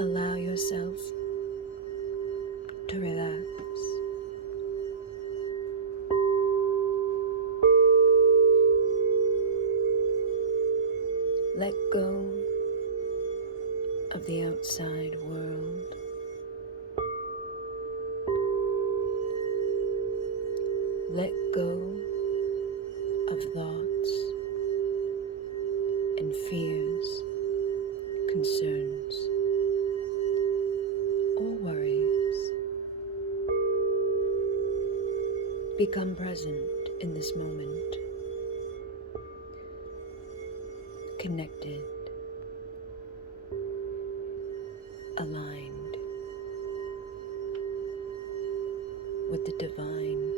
Allow yourself to relax. Let go of the outside world. Let go of thoughts and fears, concerns, or worries. Become present in this moment, connected, aligned with the divine,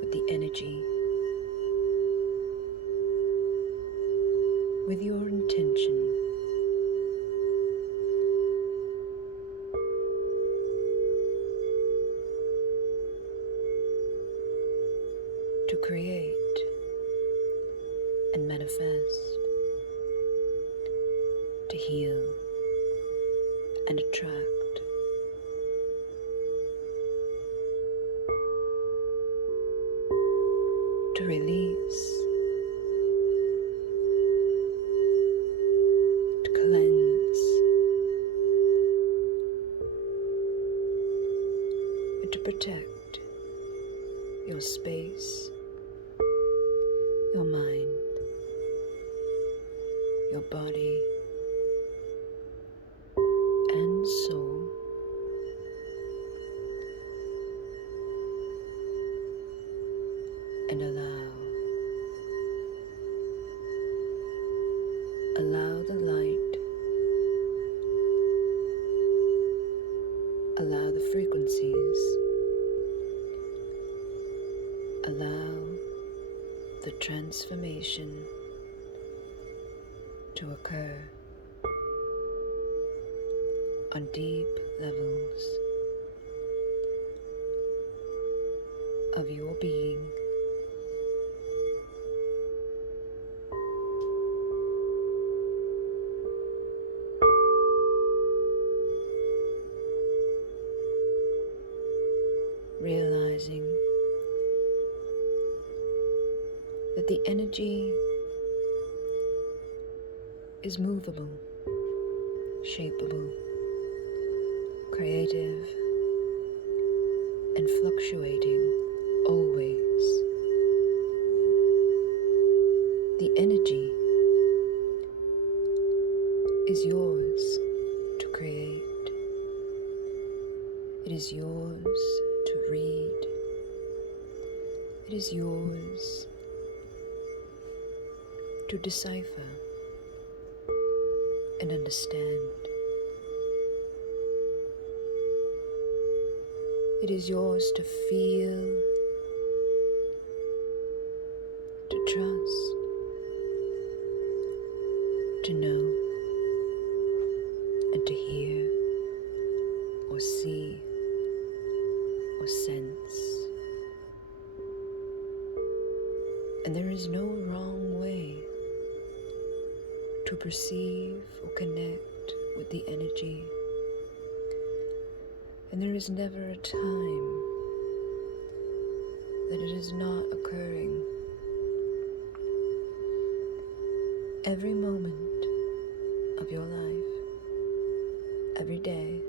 with the energy, with your intention. To create and manifest, to heal and attract, to release, to cleanse, and to protect your space, your mind, your body, and soul. And allow the light, allow the frequencies, allow the transformation to occur on deep levels of your being. Realizing that the energy is movable, shapeable, creative, and fluctuating always. The energy is yours to create. It is yours to read. It is yours to decipher and understand. It is yours to feel, to trust, to know, and to hear, or see, or sense. And there is no wrong way to perceive or connect with the energy. And there is never a time that it is not occurring. Every moment of your life, every day,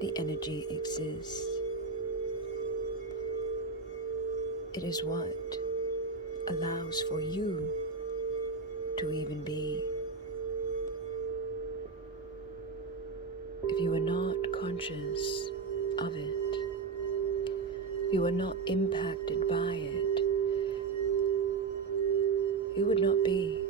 the energy exists. It is what allows for you to even be. If you are not conscious of it, if you are not impacted by it, you would not be.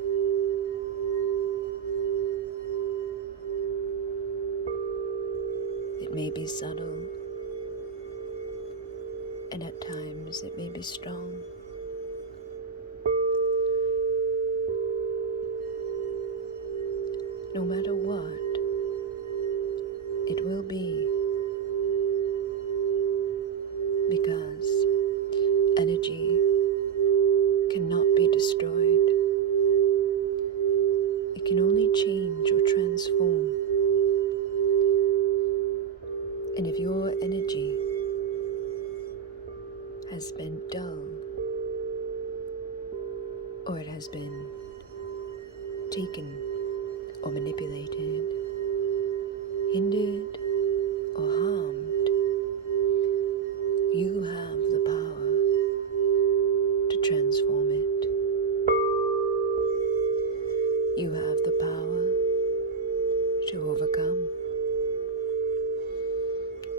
It may be subtle, and at times it may be strong. No matter what, it will be, because energy cannot be destroyed. It can only change or transform. And if your energy has been dull, or it has been taken or manipulated, hindered or harmed, you have the power to transform it. You have the power to overcome,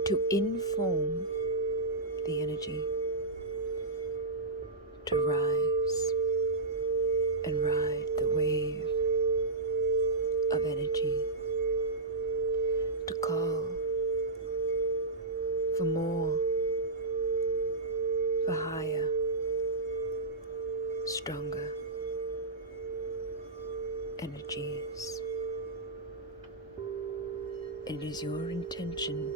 to inform the energy, to rise and ride the wave of energy, to call for more, for higher, stronger energies. It is your intention,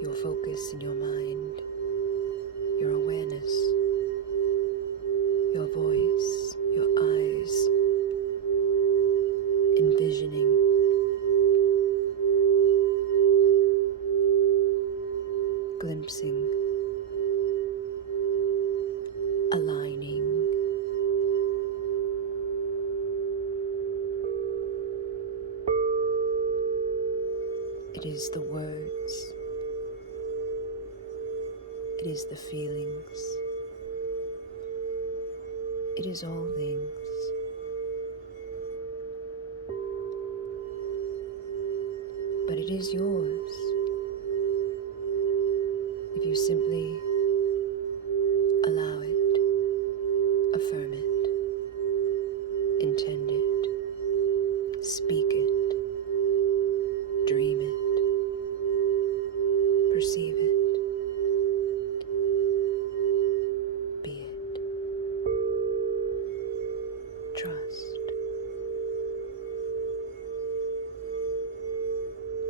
your focus in your mind, your awareness, your voice, your eyes, envisioning, glimpsing, aligning, it is the words, it is the feelings, it is all things. But it is yours if you simply allow it, affirm it, intend it, speak it, dream it, perceive it, be it, trust.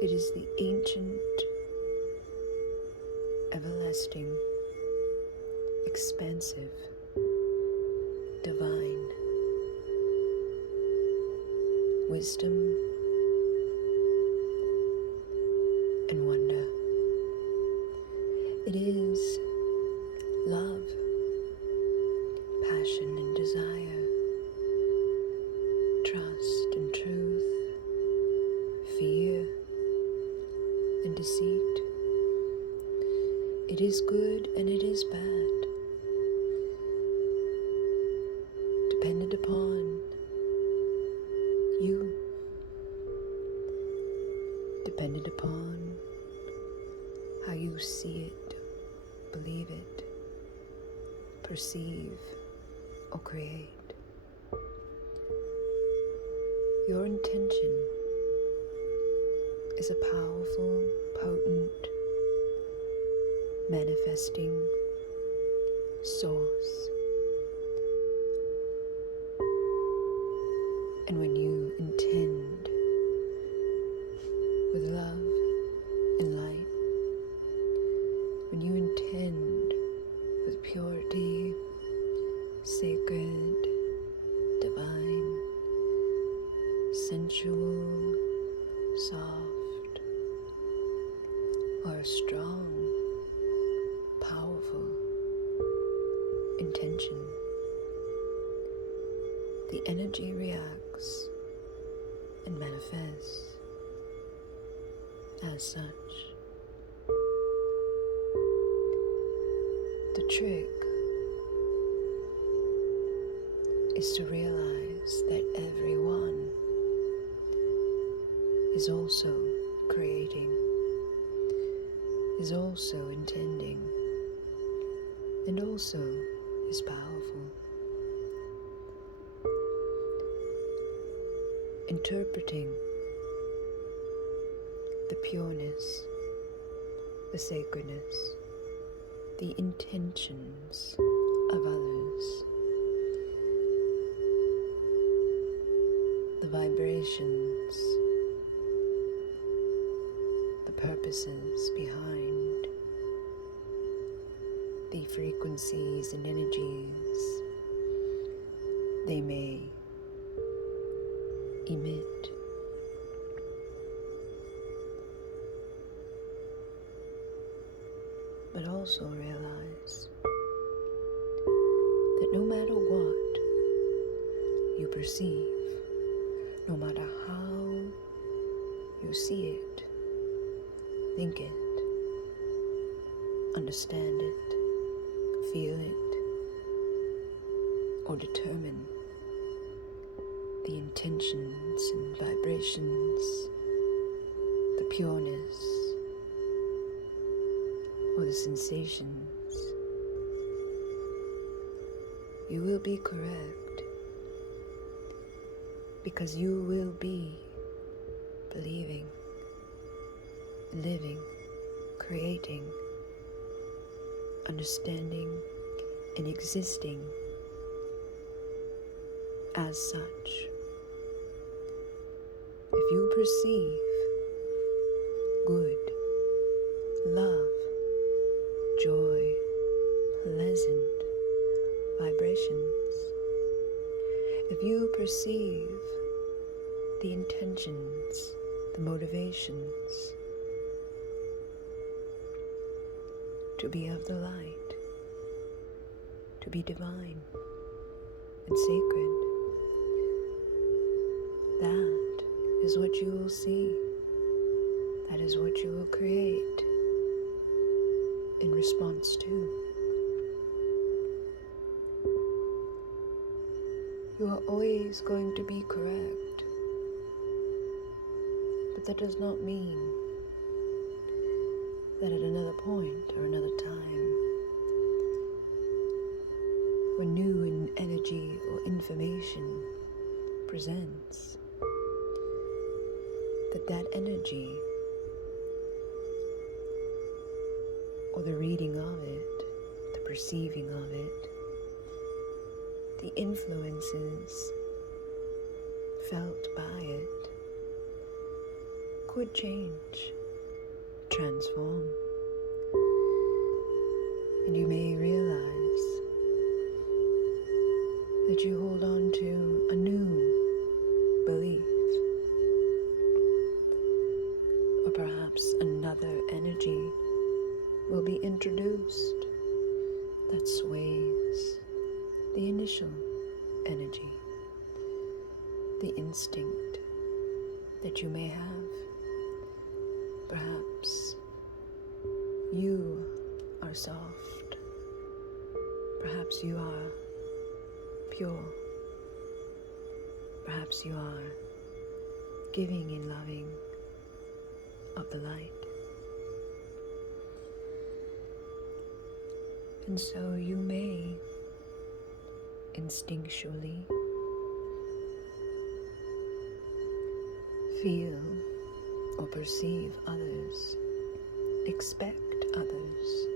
It is the ancient, everlasting, expansive, divine wisdom and wonder. It is love, passion and desire, trust and truth, fear and deceit. It is good and it is bad, dependent upon you, dependent upon how you see it, believe it, perceive, or create. Your intention is a powerful, potent, manifesting source. And when you intend with love and light, when you intend with purity, sacred, divine, sensual, soft, or a strong, powerful intention, the energy reacts and manifests as such. The trick is to realize that everyone is also creating, is also intending, and also is powerful. Interpreting the pureness, the sacredness, the intentions of others, the vibrations, the purposes behind, the frequencies and energies they may emit. But also realize that no matter what you perceive, no matter how you see it, think it, understand it, feel it, or determine the intentions and vibrations, the pureness, or the sensations, you will be correct, because you will be believing, living, creating, understanding, and existing as such. If you perceive good, love, joy, pleasant vibrations, if you perceive the intentions, the motivations to be of the light, to be divine and sacred, that is what you will see. That is what you will create in response to. You are always going to be correct, but that does not mean that at another point or another time, when new energy or information presents, that energy or the reading of it, the perceiving of it, the influences felt by it could change, transform, and you may realize that you hold on to a new belief, or perhaps another energy will be introduced that sways the initial energy, the instinct that you may have. Perhaps you are soft, perhaps you are pure, perhaps you are giving and loving of the light. And so you may instinctually feel or perceive others, expect others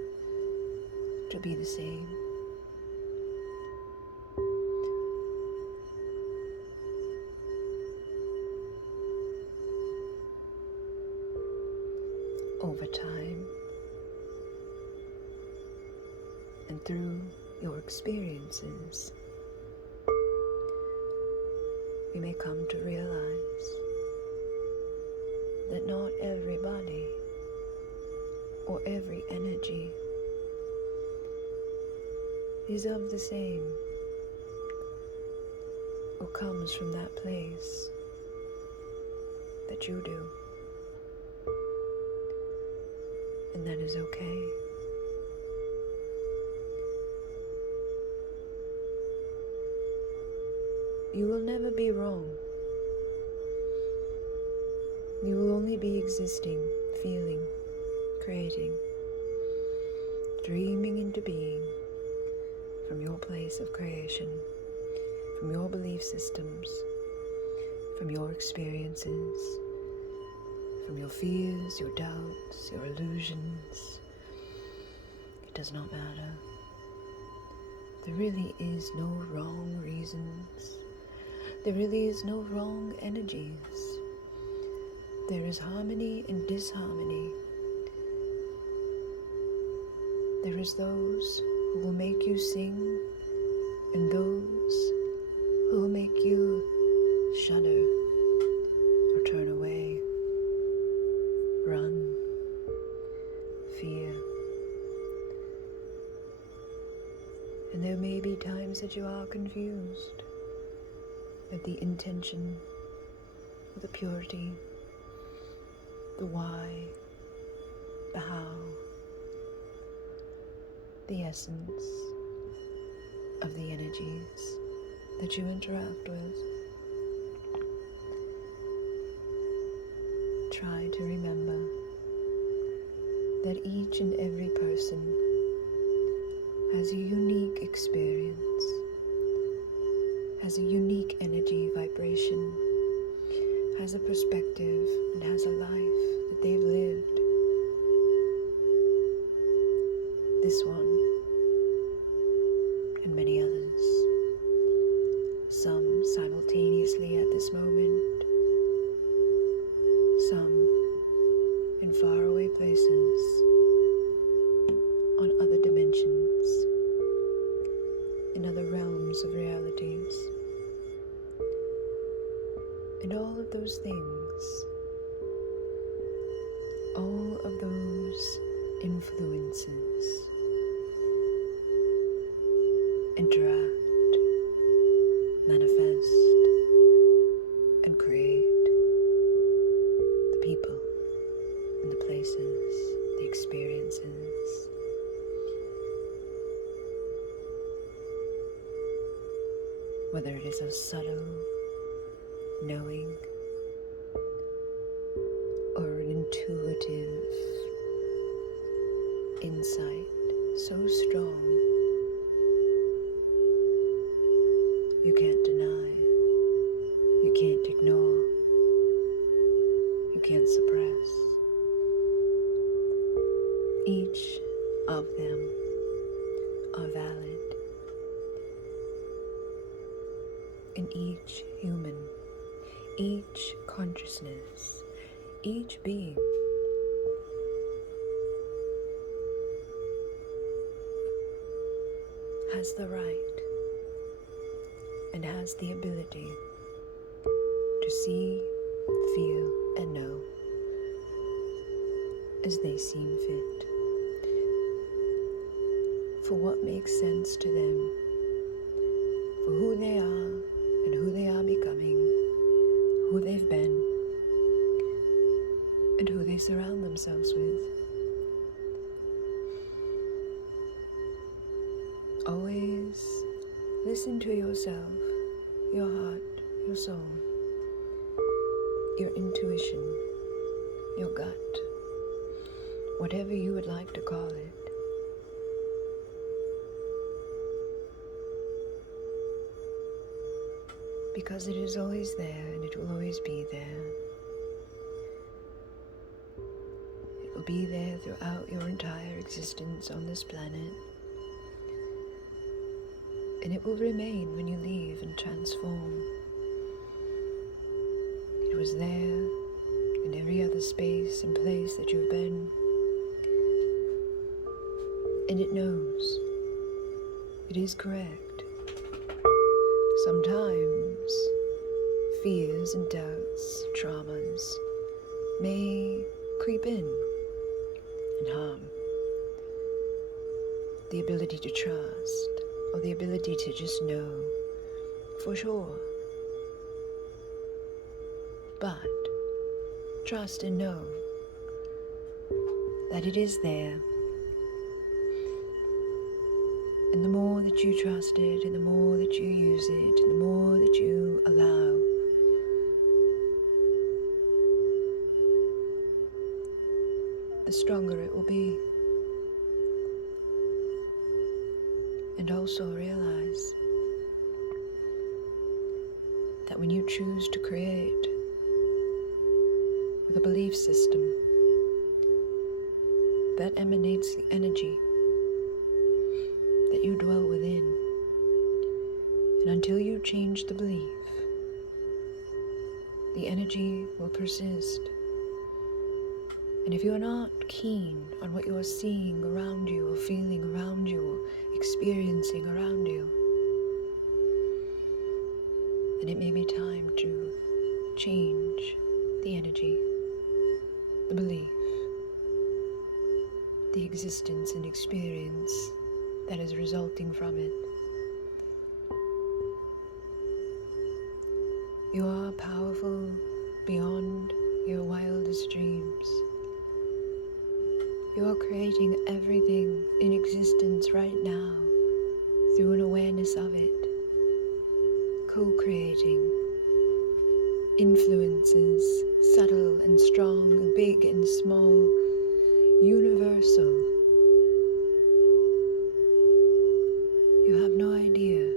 to be the same. Over time, and through your experiences, you may come to realize that not everybody or every energy is of the same or comes from that place that you do. And that is okay. You will never be wrong. You will only be existing, feeling, creating, dreaming into being from your place of creation, from your belief systems, from your experiences, from your fears, your doubts, your illusions. It does not matter. There really is no wrong reasons. There really is no wrong energies. There is harmony and disharmony. There is those who will make you sing and those who will make you shudder times that you are confused with the intention, with the purity, the why, the how, the essence of the energies that you interact with. Try to remember that each and every person has a unique experience, has a unique energy vibration, has a perspective, and has a life that they've lived. This one and many others, some simultaneously at this moment, some in faraway places, on other dimensions, in other realms of realities. And all of those things, all of those influences interact, manifest, and create the people and the places, the experiences. Whether it is a subtle knowing or an intuitive insight so strong you can't deny, you can't ignore, you can't suppress. Each of them are valid, and each human, each consciousness, each being has the right and has the ability to see, feel, and know as they seem fit, for what makes sense to them, for who they are and who they are becoming, who they've been, and who they surround themselves with. Always listen to yourself, your heart, your soul, your intuition, your gut, whatever you would like to call it. Because it is always there and it will always be there. It will be there throughout your entire existence on this planet. And it will remain when you leave and transform. It was there in every other space and place that you've been. And it knows. It is correct. Sometimes fears and doubts, traumas may creep in and harm the ability to trust, or the ability to just know for sure. But trust and know that it is there. And the more that you trust it, and the more that you use it, and the more that you allow, the stronger it will be. And also realize that when you choose to create with a belief system that emanates the energy that you dwell within, and until you change the belief, the energy will persist. And if you are not keen on what you are seeing around you, or feeling around you, or experiencing around you, then it may be time to change the energy, the belief, the existence and experience that is resulting from it. You are powerful beyond your wildest dreams. You are creating everything in existence right now through an awareness of it, co-creating influences, subtle and strong, big and small, universal. You have no idea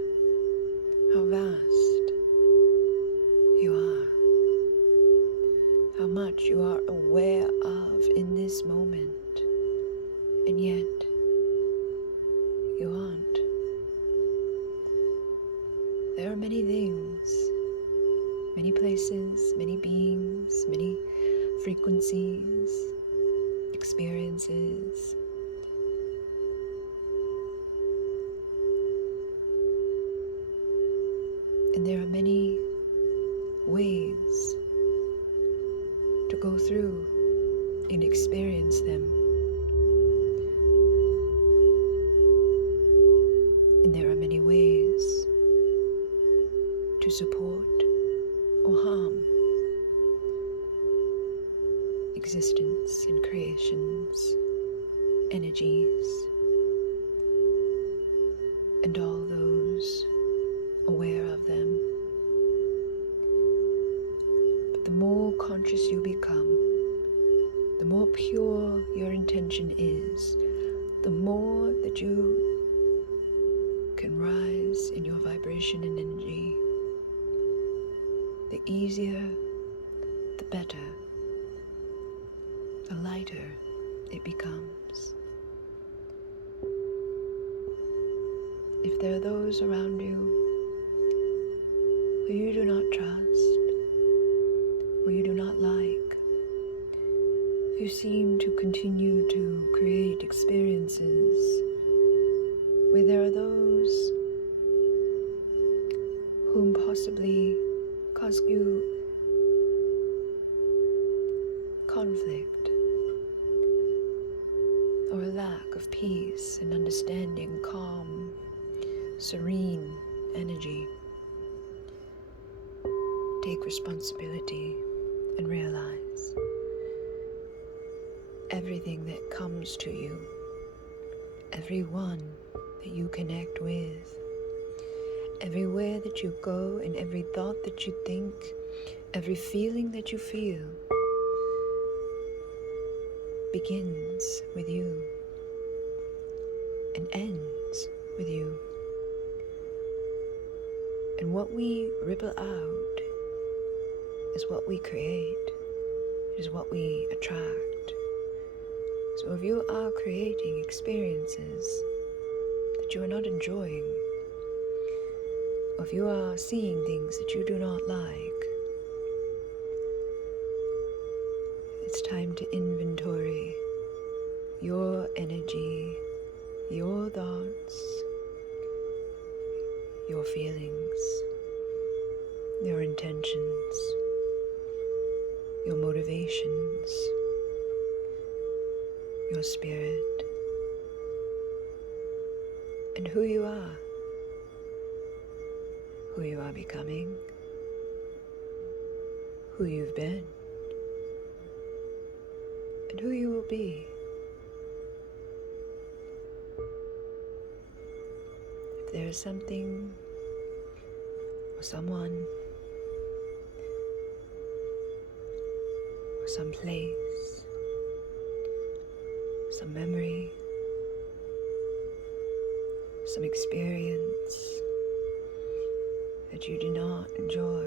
how vast you are, how much you are aware of in this moment, and yet you aren't. There are many things, many places, many beings, many frequencies, experiences, and there are many ways to go through and experience them. And there are many ways to support or harm existence and creations, energies, and all those aware of them. But the more conscious you become, the more pure your intention is, the more that you can rise in your vibration and energy, the easier, the better, the lighter it becomes. If there are those around you who you do not trust, who you do not like, if you seem to continue to create experiences where there are those whom possibly cause you conflict or a lack of peace and understanding, calm, serene energy, take responsibility and realize everything that comes to you, everyone that you connect with, everywhere that you go and every thought that you think, every feeling that you feel begins with you and ends with you. And what we ripple out is what we create, is what we attract. So if you are creating experiences that you are not enjoying, or if you are seeing things that you do not like, it's time to inventory your energy, your thoughts, your feelings, your intentions, your motivations, your spirit, and who you are becoming, who you've been, and who you will be. If there is something or someone or some place, some memory, some experience that you do not enjoy,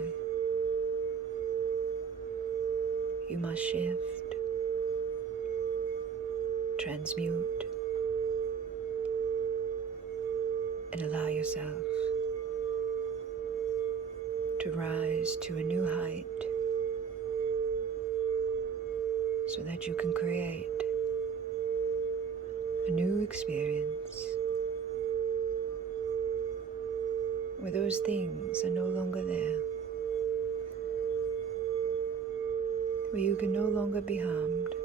you must shift, transmute, and allow yourself to rise to a new height so that you can create a new experience where those things are no longer there, where you can no longer be harmed,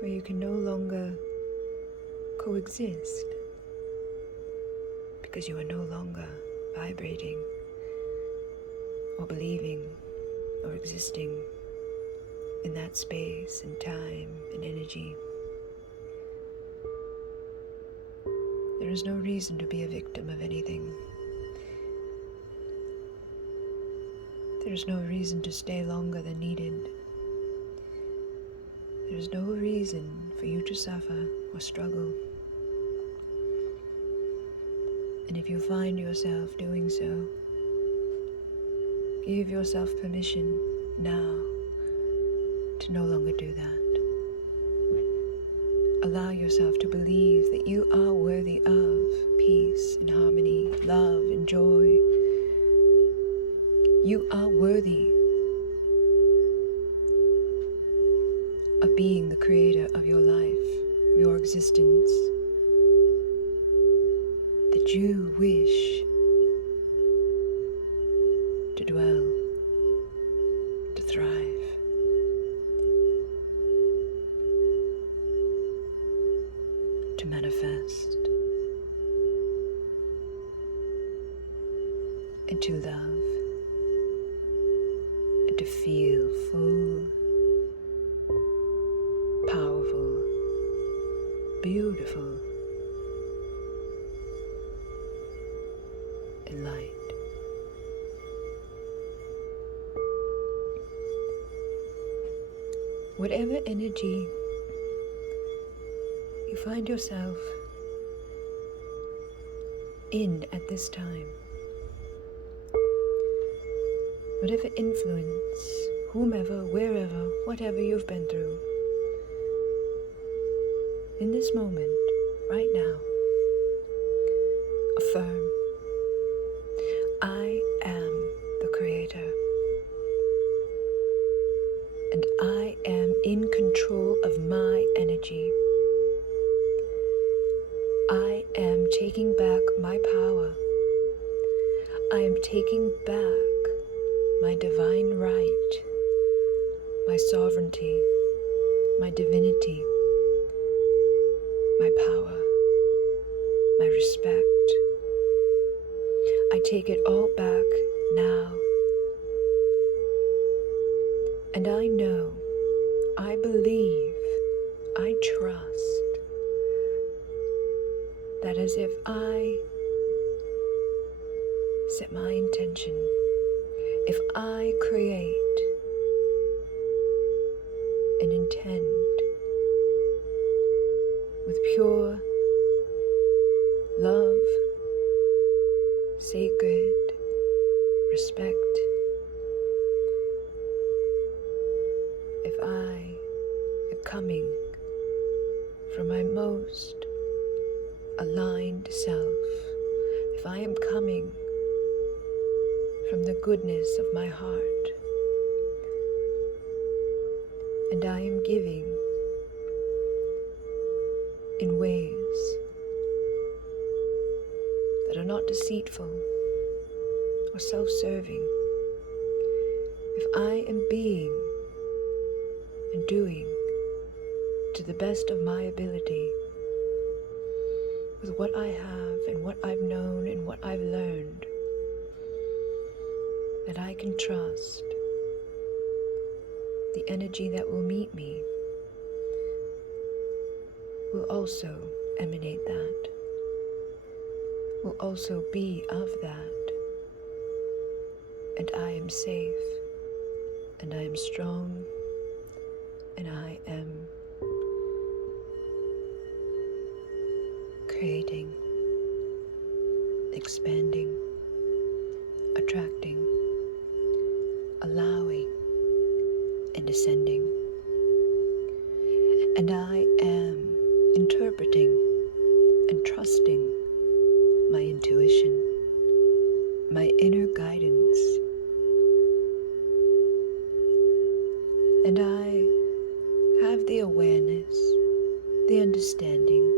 where you can no longer coexist because you are no longer vibrating or believing or existing in that space and time and energy. There is no reason to be a victim of anything. There is no reason to stay longer than needed. There is no reason for you to suffer or struggle. And if you find yourself doing so, give yourself permission now to no longer do that. Allow yourself to believe that you are worthy of peace and harmony, love and joy. You are worthy of being the creator of your life, your existence, that you wish to dwell, to thrive. To manifest, and to love, and to feel full, powerful, beautiful, and light. Whatever energy you find yourself in at this time, whatever influence, whomever, wherever, whatever you've been through, in this moment, right now, affirm, I am the creator, and I am in control of my energy. I am taking back my power. I am taking back my divine right, my sovereignty, my divinity, my power, my respect. I take it all back now. And I know, I believe, I trust that as if I set my intention, if I create and intend with pure love, sacred respect, if I am coming from my most aligned self, if I am coming from the goodness of my heart, and I am giving in ways that are not deceitful or self-serving, if I am being and doing to the best of my ability with what I have and what I've known and what I've learned, that I can trust the energy that will meet me will also emanate that, will also be of that, and I am safe, and I am strong, and I am creating, expanding, attracting, allowing, and ascending. And I am interpreting and trusting my intuition, my inner guidance. And I have the awareness, the understanding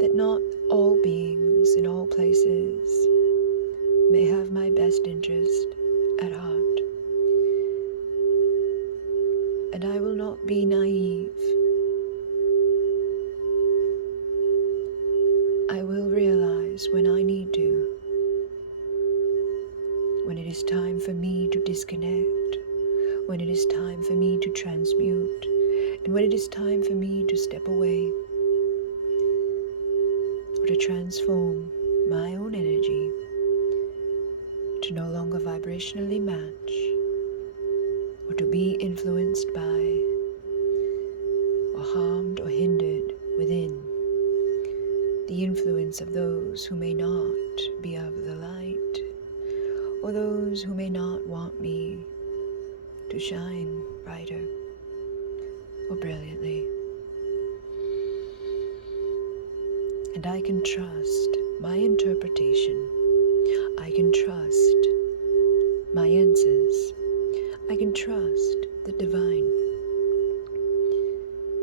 that not all beings in all places may have my best interest at heart. And I will not be naive. I will realize when I need to, when it is time for me to disconnect, when it is time for me to transmute, and when it is time for me to step away or to transform my own energy to no longer vibrationally match or to be influenced by or harmed or hindered within the influence of those who may not be of the light, or those who may not want me to shine brighter or brilliantly. And I can trust my interpretation. I can trust my answers. I can trust the divine.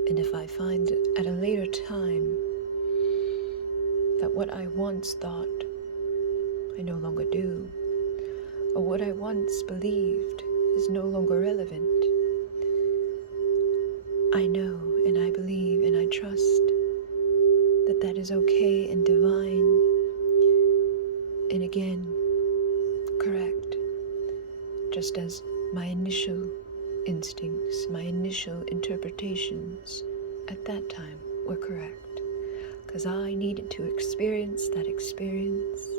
And if I find at a later time that what I once thought I no longer do, or what I once believed is no longer relevant, I know and I believe and I trust that that is okay and divine, and again, correct, just as my initial instincts, my initial interpretations at that time were correct. Because I needed to experience that experience.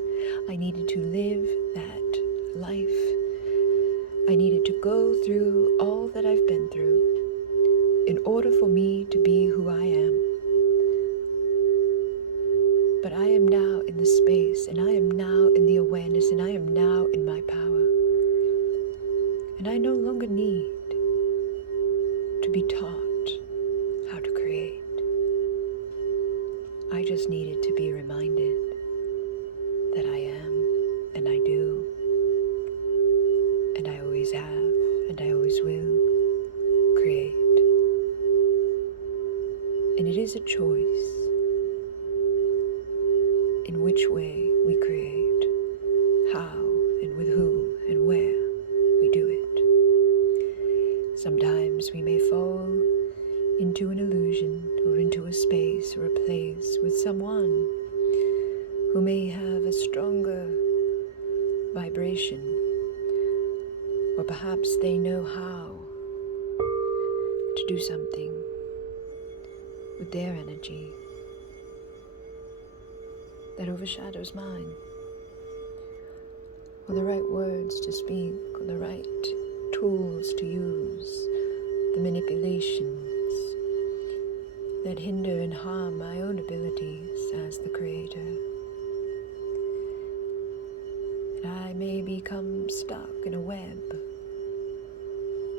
I needed to live that life. I needed to go through all that I've been through in order for me to be who I am. But I am now in the space, and I am now in the awareness, and I am now in my power. And I no longer need to be taught how to create. I just needed to be reminded that I am, and I do, and I always have, and I always will create. And it is a choice in which way we create, how and with who and where we do it. Sometimes we may fall into an illusion or into a space or a place with someone who may have a stronger vibration, or perhaps they know how to do something with their energy that overshadows mine, or the right words to speak, or the right tools to use, the manipulations that hinder and harm my own abilities as the creator. And I may become stuck in a web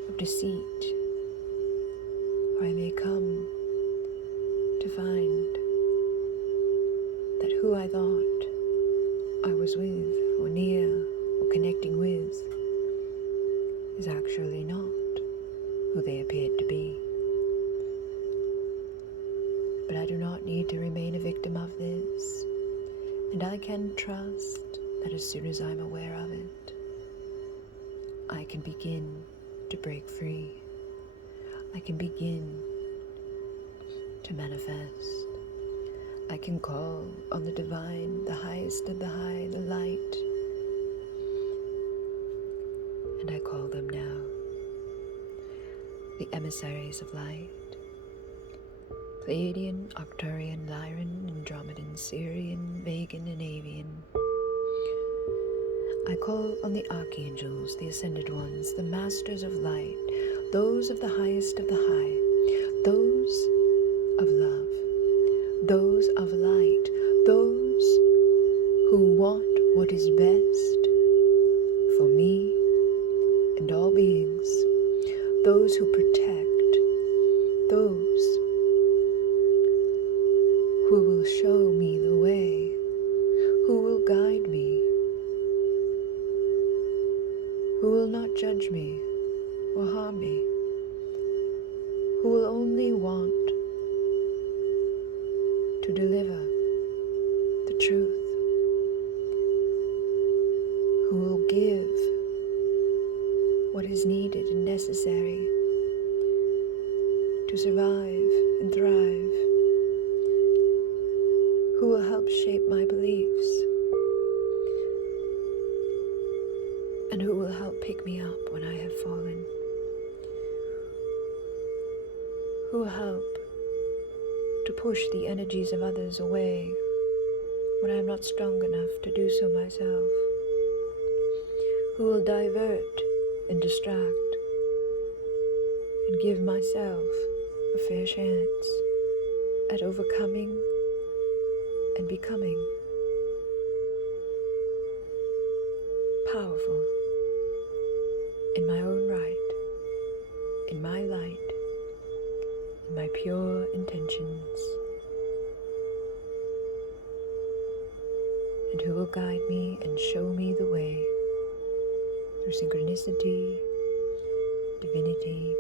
of deceit, or I may come to find that who I thought I was with, or near, or connecting with, is actually not who they appeared to be. But I do not need to remain a victim of this, and I can trust that as soon as I'm aware of it, I can begin to break free. I can begin to manifest. I can call on the divine, the highest of the high, the light, and I call them now, the emissaries of light, Pleiadian, Arcturian, Lyran, Andromedan, Sirian, Vegan, and Avian. I call on the archangels, the ascended ones, the masters of light, those of the highest of the high, those of love, those of light, those who want what is best for me and all beings, those who protect, those who will show me the way, who will guide me, who will not judge me or harm me, who will only want to deliver the truth, who will give what is needed and necessary to survive and thrive, who will help shape my beliefs and who will help pick me up when I have fallen, who will help to push the energies of others away when I am not strong enough to do so myself, who will divert and distract and give myself a fair chance at overcoming and becoming powerful in my own right, in my light, in my pure intentions, and who will guide me and show me the way through synchronicity, divinity,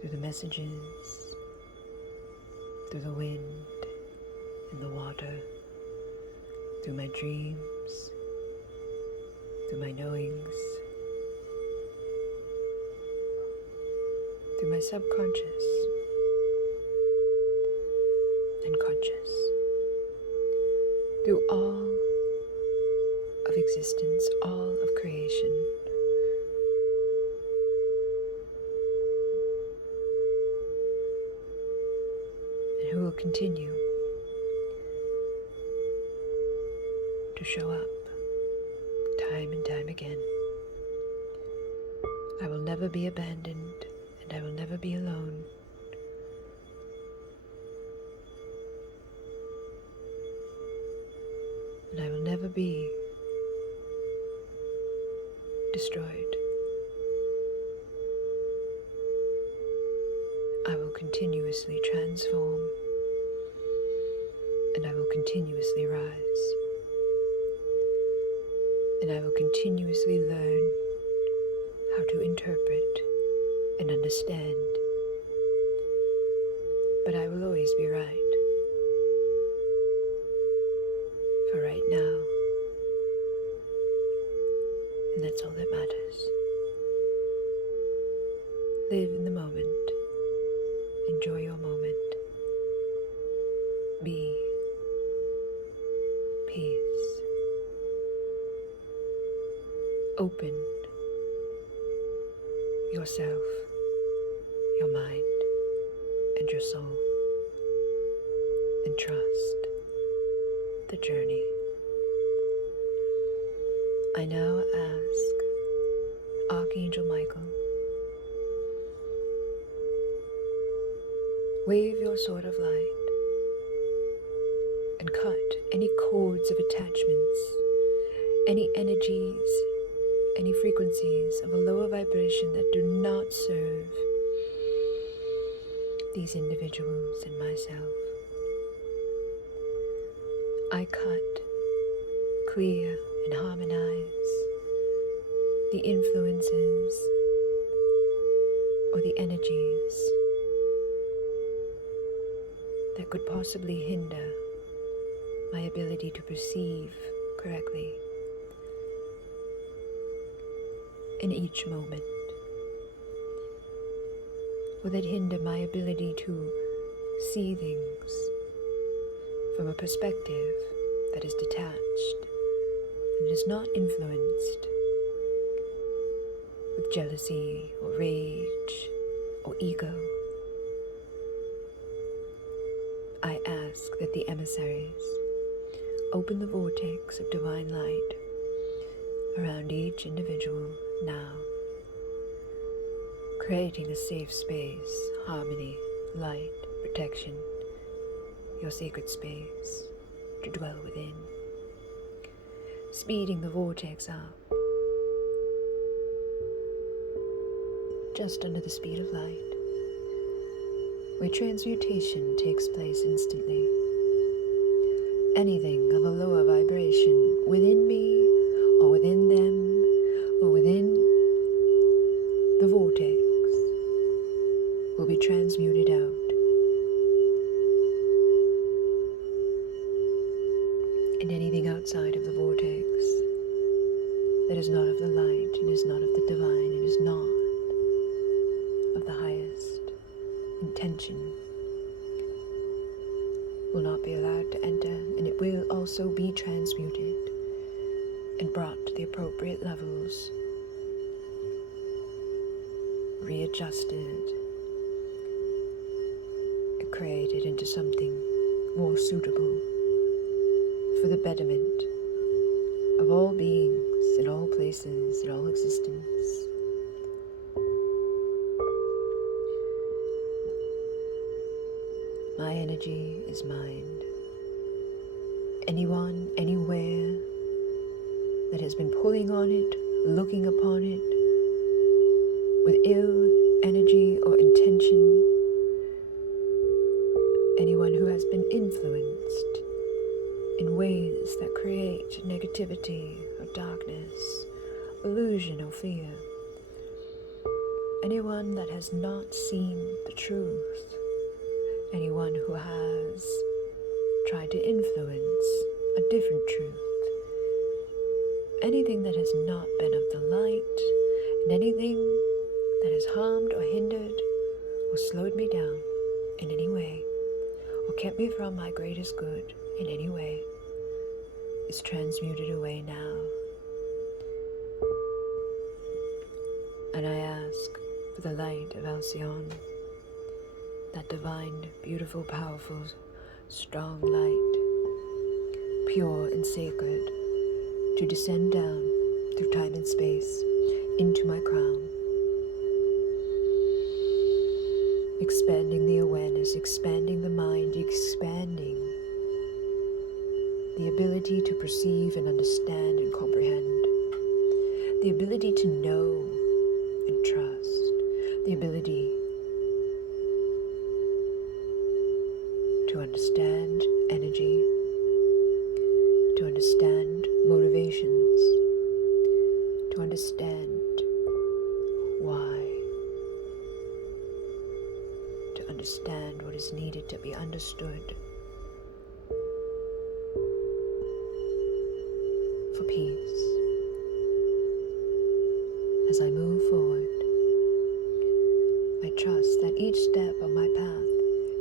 through the messages, through the wind and the water, through my dreams, through my knowings, through my subconscious and conscious, through all of existence, all of creation. And who will continue to show up time and time again. I will never be abandoned, and I will never be alone. And I will never be destroyed. I will continuously transform, and I will continuously rise, and I will continuously learn how to interpret and understand, but I will always be right. For right now, and that's all that matters. Live in the moment. Enjoy your moment. Be peace. Open yourself, your mind, and your soul, and trust the journey. I now ask Archangel Michael, wave your sword of light and cut any cords of attachments, any energies, any frequencies of a lower vibration that do not serve these individuals and myself. I cut, clear, and harmonize the influences or the energies that could possibly hinder my ability to perceive correctly in each moment, or that hinder my ability to see things from a perspective that is detached and is not influenced with jealousy or rage or ego. I ask that the emissaries open the vortex of divine light around each individual now, creating a safe space, harmony, light, protection, your sacred space to dwell within, speeding the vortex up just under the speed of light, where transmutation takes place instantly. Anything of a lower vibration within me or within them or within the vortex will be transmuted out. And anything outside of the vortex that is not of the light and is not of the divine and is not of the highest intention will not be allowed to enter, and it will also be transmuted and brought to the appropriate levels, readjusted, and created into something more suitable for the betterment of all beings in all places, in all existence. My energy is mind. Anyone, anywhere that has been pulling on it, looking upon it with ill energy or intention, anyone who has been influenced in ways that create negativity or darkness, illusion or fear, anyone that has not seen the truth, anyone who has tried to influence a different truth, anything that has not been of the light, and anything that has harmed or hindered or slowed me down in any way, or kept me from my greatest good in any way, is transmuted away now. And I ask for the light of Alcyone, that divine, beautiful, powerful, strong light, pure and sacred, to descend down through time and space into my crown, expanding the awareness, expanding the mind, expanding the ability to perceive and understand and comprehend, the ability to know and trust, the ability to understand energy, to understand motivations, to understand why, to understand what is needed to be understood for peace. As I move forward, I trust that each step on my path,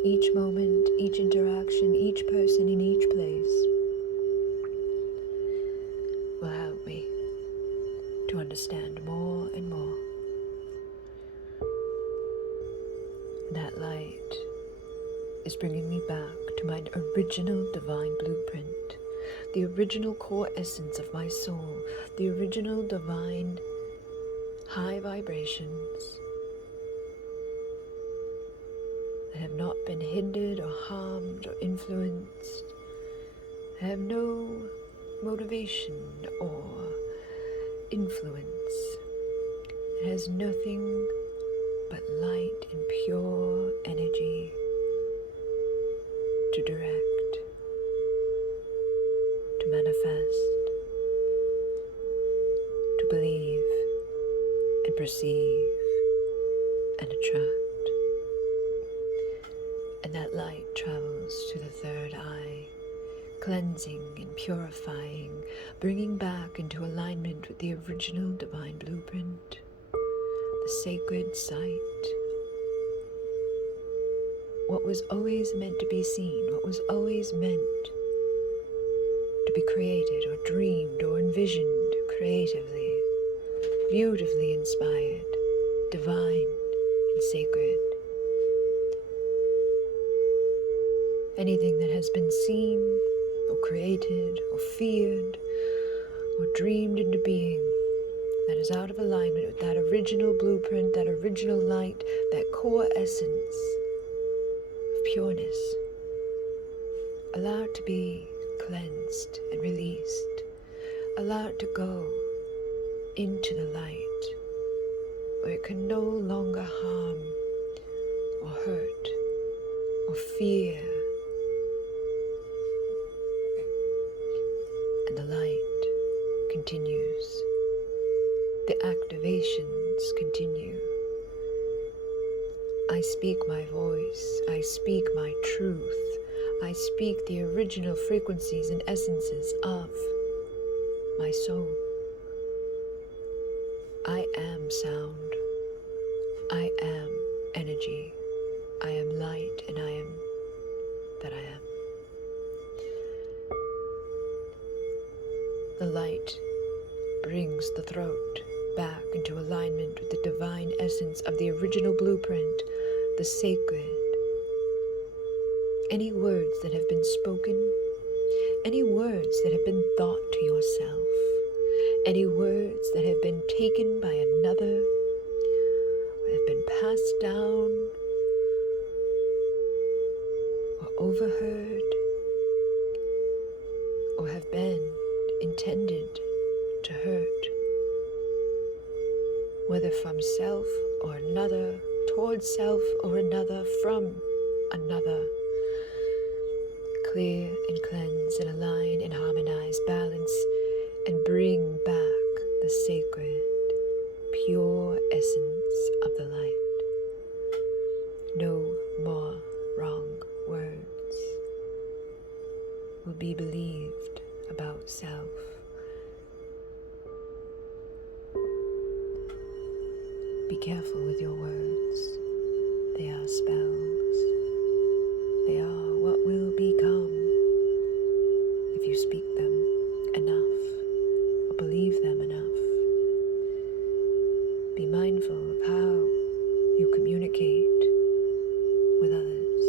each moment, each interaction, each person in each place will help me to understand more and more. That light is bringing me back to my original divine blueprint, the original core essence of my soul, the original divine high vibrations that have not been hindered or harmed or influenced. I have no motivation or influence. It has nothing but light and pure energy to direct, to manifest, to believe and perceive and attract. And that light travels to the third eye, cleansing and purifying, bringing back into alignment with the original divine blueprint, the sacred sight, what was always meant to be seen, what was always meant to be created or dreamed or envisioned creatively, beautifully inspired, divine and sacred. Anything that has been seen or created or feared or dreamed into being that is out of alignment with that original blueprint, that original light, that core essence of pureness, allow it to be cleansed and released. Allow it to go into the light where it can no longer harm or hurt or fear. And the light continues. The activations continue. I speak my voice. I speak my truth. I speak the original frequencies and essences of my soul. I am sound. I am energy. I am light, and I am that I am. The light brings the throat back into alignment with the divine essence of the original blueprint, the sacred. Any words that have been spoken, any words that have been thought to yourself, any words that have been taken by another, or have been passed down, or overheard, or have been intended to hurt, whether from self or another, towards self or another, from another. Clear and cleanse and align and harmonize, balance and bring back the sacred, pure essence of the light. No more wrong words will be believed about self. Be careful with your words. They are spells. They are what will become if you speak them enough or believe them enough. Be mindful of how you communicate with others.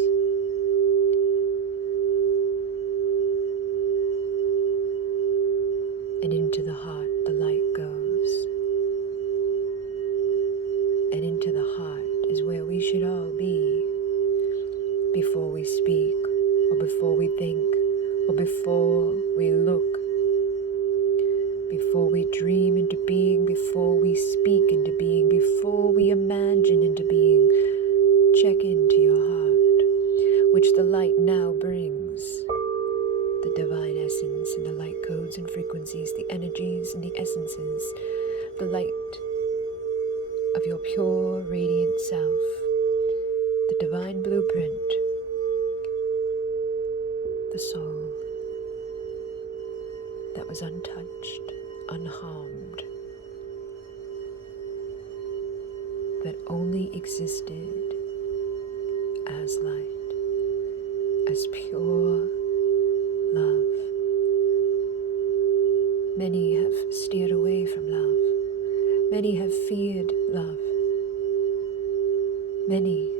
And into the heart the light goes. And into the heart is where we should all be before we speak, or before we think, or before we look, before we dream into being, before we speak into being, before we imagine into being. Check into your heart, which the light now brings. The divine essence and the light codes and frequencies, the energies and the essences, the light of your pure, radiant self, the divine blueprint, the soul that was untouched, unharmed, that only existed as light, as pure love. Many have steered away from love. Many have feared love. Many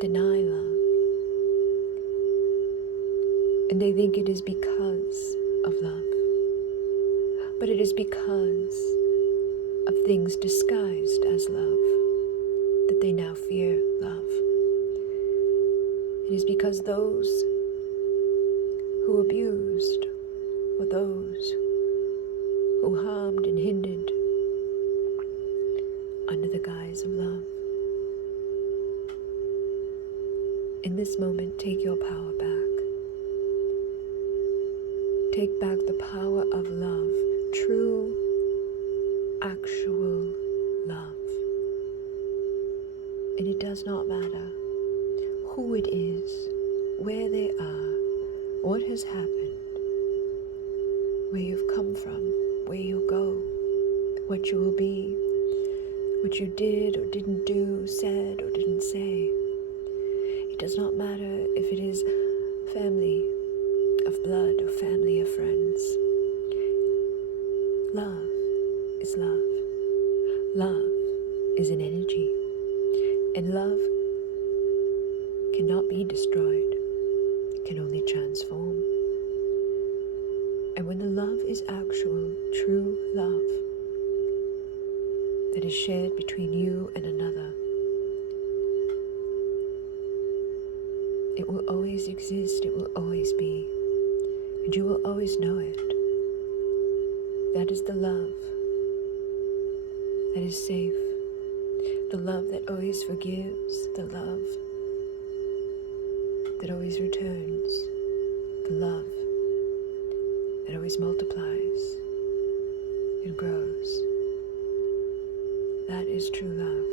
deny love. And they think it is because of love. But it is because of things disguised as love that they now fear love. It is because those who abused, or those who harmed and hindered under the guise of love. In this moment, take your power back. Take back the power of love, true, actual love. And it does not matter who it is, where they are, what has happened, where you've come from, where you'll go, what you will be, what you did or didn't do, said or didn't say. It does not matter if it is family of blood or family of friends. Love is love. Love is an energy. And love cannot be destroyed. It can only transform. And when the love is actual, true love that is shared between you and another, it will always exist, it will always be, and you will always know it. That is the love that is safe, the love that always forgives, the love that always returns, the love that always multiplies and grows. That is true love.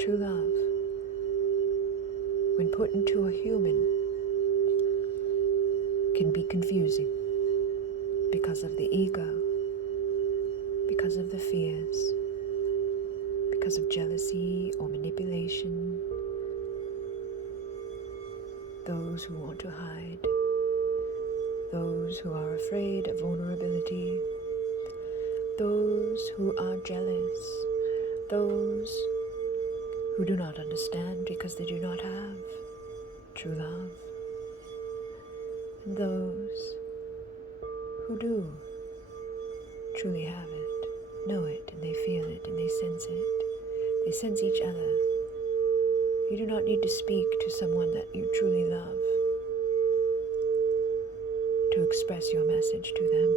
True love, when put into a human, can be confusing because of the ego, because of the fears, because of jealousy or manipulation, those who want to hide, those who are afraid of vulnerability, those who are jealous, those who do not understand because they do not have true love, and those who do truly have it, know it, and they feel it, and they sense it. They sense each other. You do not need to speak to someone that you truly love to express your message to them,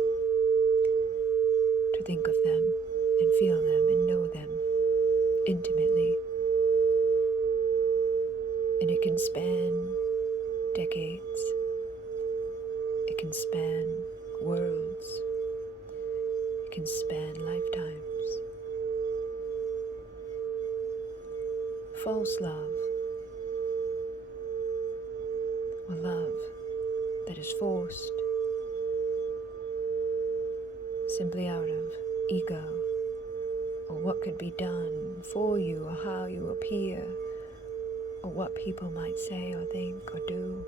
to think of them and feel them and know them intimately. And it can span decades. It can span worlds. It can span lifetimes. False love, or love that is forced simply out of ego, or what could be done for you, or how you appear, or what people might say or think or do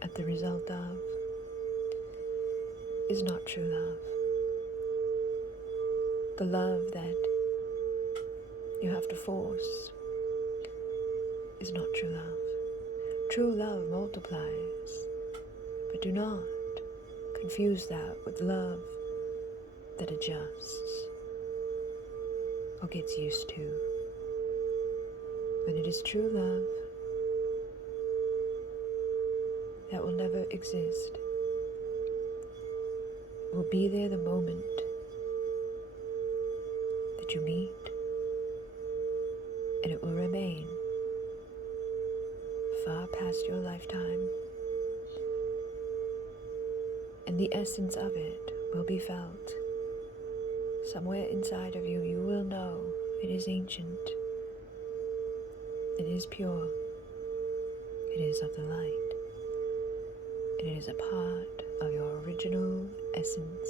at the result of, is not true love. The love that you have to force is not true love. True love multiplies, but do not confuse that with love that adjusts or gets used to. When it is true love, that will never exist. It will be there the moment that you meet, and it will remain far past your lifetime, and the essence of it will be felt. Somewhere inside of you, you will know it is ancient, it is pure, it is of the light, and it is a part of your original essence,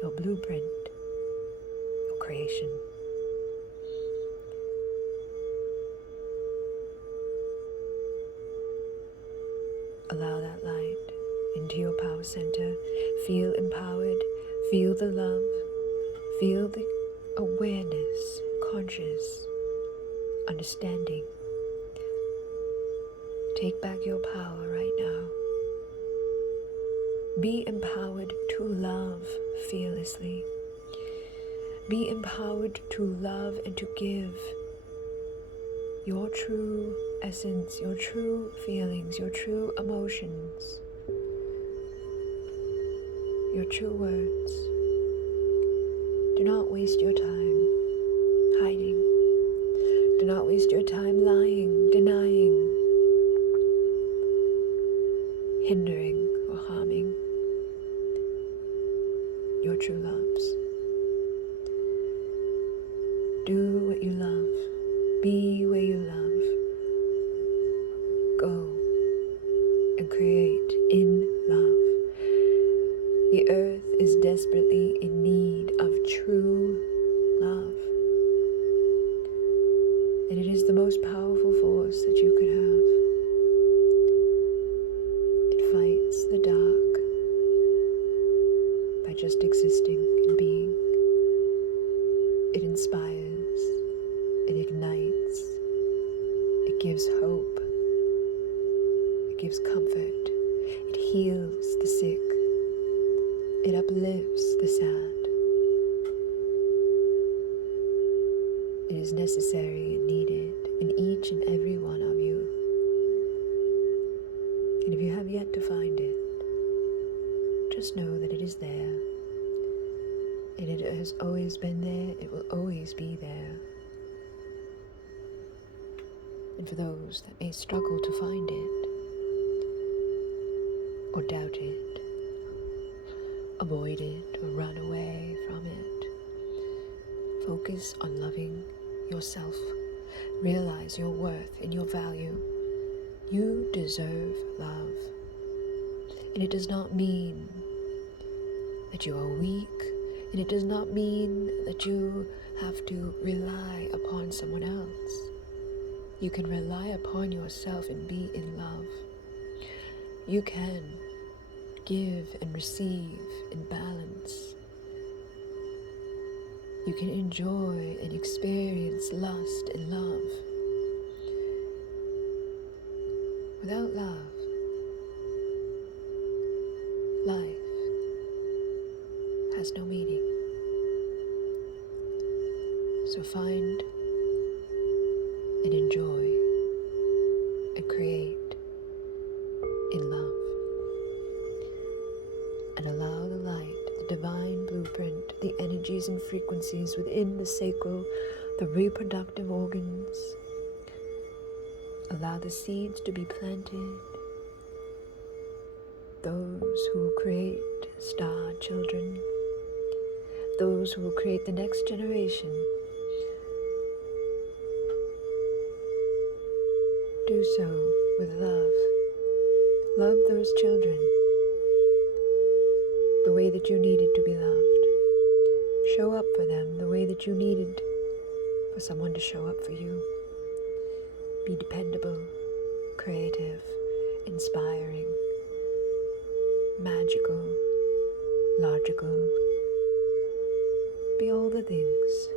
your blueprint, your creation. Allow that light into your power center. Feel empowered. Feel the love. Feel the awareness, conscious understanding. Take back your power right now. Be empowered to love fearlessly. Be empowered to love and to give your true essence, your true feelings, your true emotions, your true words. Do not waste your time hiding. Do not waste your time lying, denying, hindering, or harming your true loves. Do what you love. Be where you love. Go and create in love. The earth is desperately in need of true love. And it is the most powerful force that you could have. It fights the dark by just existing and being. It inspires, it ignites, it gives hope, it gives comfort, it heals the sick, it uplifts the sad. It is necessary and needed in each and every one of you. And if you have yet to find it, just know that it is there. And it has always been there, it will always be there. And for those that may struggle to find it, or doubt it, avoid it, or run away from it, focus on loving yourself. Realize your worth and your value. You deserve love. And it does not mean that you are weak, and it does not mean that you have to rely upon someone else. You can rely upon yourself and be in love. You can give and receive in balance. You can enjoy and experience lust and love. Without love, life has no meaning. So find and enjoy and create in love. And allow the light, the divine blueprint, the energies and frequencies within the sacral, the reproductive organs. Allow the seeds to be planted. Those who will create star children. Those who will create the next generation. Do so with love. Love those children the way that you needed to be loved. Show up for them the way that you needed for someone to show up for you. Be dependable, creative, inspiring, magical, logical. Be all the things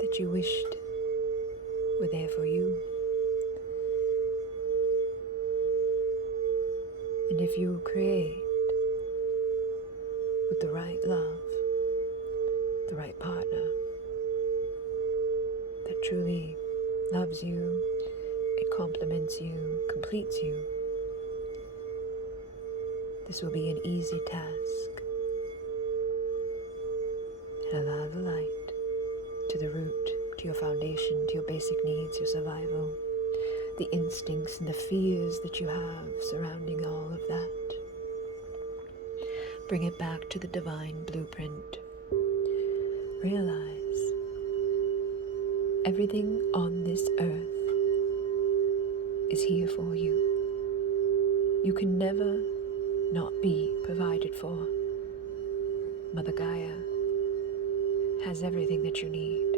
that you wished were there for you. And if you create with the right love, the right partner that truly loves you, it complements you, completes you, this will be an easy task. And allow the light to the root, to your foundation, to your basic needs, your survival, the instincts and the fears that you have surrounding all of that. Bring it back to the divine blueprint. Realize everything on this earth is here for you. You can never not be provided for. Mother Gaia has everything that you need.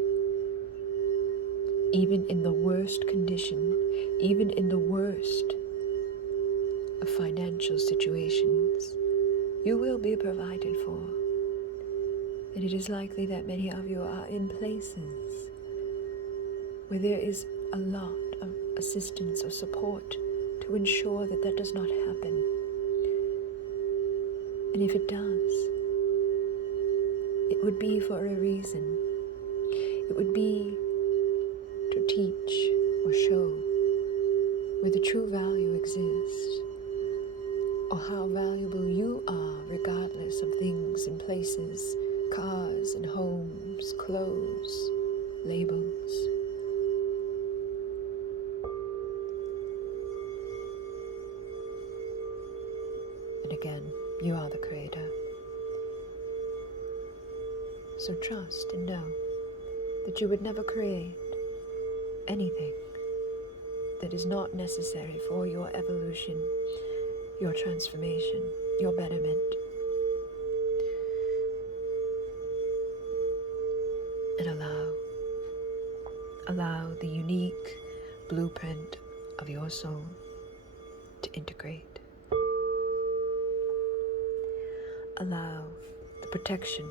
Even in the worst condition, even in the worst of financial situations, you will be provided for. And it is likely that many of you are in places where there is a lot of assistance or support to ensure that that does not happen. And if it does, it would be for a reason. It would be to teach or show where the true value exists, or how valuable you are regardless of things and places, cars and homes, clothes, labels. And again, you are the creator. So trust and know that you would never create anything that is not necessary for your evolution, your transformation, your betterment. And allow the unique blueprint of your soul to integrate. Allow the protection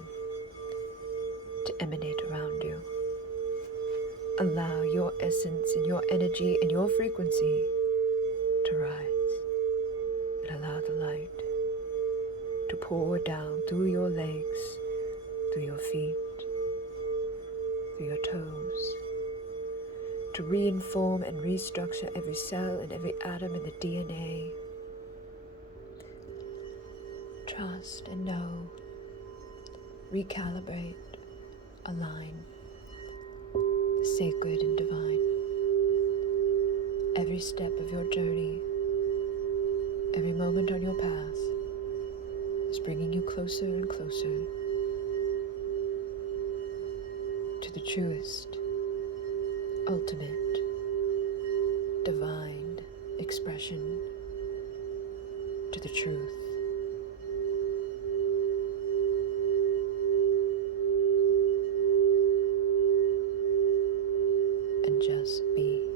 to emanate around you. Allow your essence and your energy and your frequency to rise. And allow the light to pour down through your legs, through your feet, through your toes, to reinform and restructure every cell and every atom in the DNA. Trust and know, recalibrate, align, the sacred and divine. Every step of your journey, every moment on your path is bringing you closer and closer to the truest, ultimate, divine expression, to the truth. And just be.